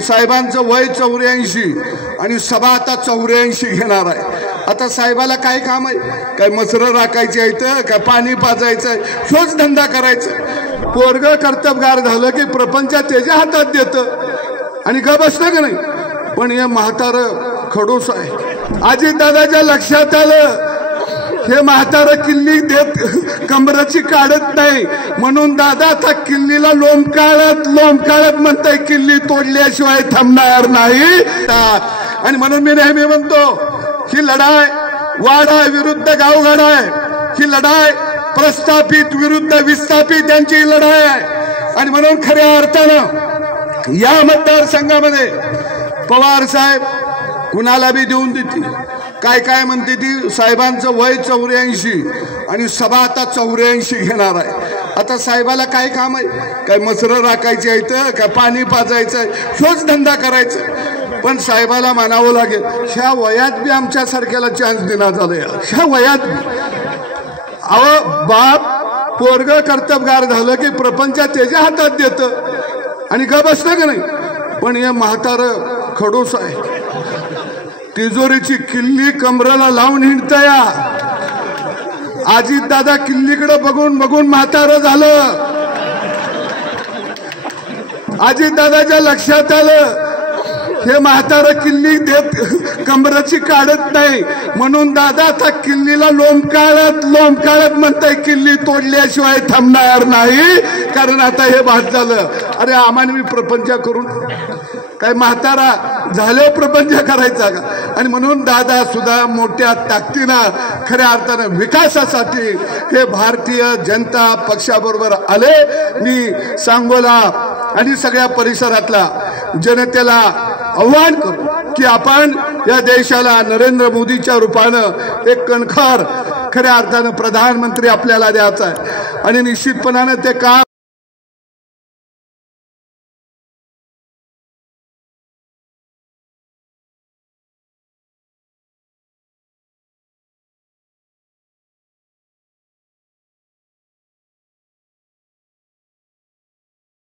साहेबांचं वय 84 आणि सभा आता 84 घेणार आहे। आता साहेबाला काय काम आहे? काय मसरं राखायची आहेत, काय पाणी पाजायचं, शोच धंदा करायचा। पोरग कर्तबगार झालं की प्रपंच त्याच्या हातात देतं आणि का बसतं का नाही। पण हे म्हातारं खडूस आहे। अजितदादाच्या लक्षात आलं हे म्हातारं किल्ली देत कमराची काढत नाही, म्हणून दादा आता किल्लीला लोंबकाळत म्हणताय किल्ली तोडल्याशिवाय थांबणार नाही। आणि म्हणून मी नेहमी म्हणतो ही लढाई वाडा विरुद्ध गावगाडा आहे, ही लढाई प्रस्थापित विरुद्ध विस्थापित यांची लढाई आहे। आणि म्हणून खऱ्या अर्थानं या मतदारसंघामध्ये पवार साहेब कुणाला बी देऊन देतील। काय म्हणते ती, साहेबांचं वय 84 आणि सभा आता 84 घेणार आहे। आता साहेबाला काय काम आहे? काय मसरं राखायची आहेत, काय पाणी पाजायचं, शोच धंदा करायचा। पण साहेबाला मानावं लागेल ह्या वयात बी आमच्या सारख्याला चान्स देण्यात झालाय। ह्या वयात अहो बाप पोरग कर्तबगार झालं की प्रपंच त्याच्या हातात देतं आणि का बसतं का नाही। पण हे म्हातारं खडूस आहे। तिजोरीची किल्ली कमराला लावून हिंडतया। अजितदादा किल्लीकडे बघून बघून म्हातारं झालं। अजितदादाच्या लक्षात आलं हे म्हातारं किल्ली देत कमराची काढत नाही, म्हणून दादा आता किल्लीला लोंबकाळत म्हणताय किल्ली तोडल्याशिवाय थांबणार नाही। कारण आता हे भात झालं, अरे आम्हाला मी प्रपंच करून काय म्हातारा झाले प्रपंच करायचा का। आणि म्हणून दादा सुद्धा मोठ्या ताकदीनं खऱ्या अर्थानं विकासासाठी हे भारतीय जनता पक्षाबरोबर आले। मी सांगोला आणि सगळ्या परिसरातला जनतेला आव्हान करू की आपण या देशाला नरेंद्र मोदीच्या रूपानं एक कणखर खऱ्या अर्थानं प्रधानमंत्री आपल्याला द्यायचा आहे आणि निश्चितपणानं ते काम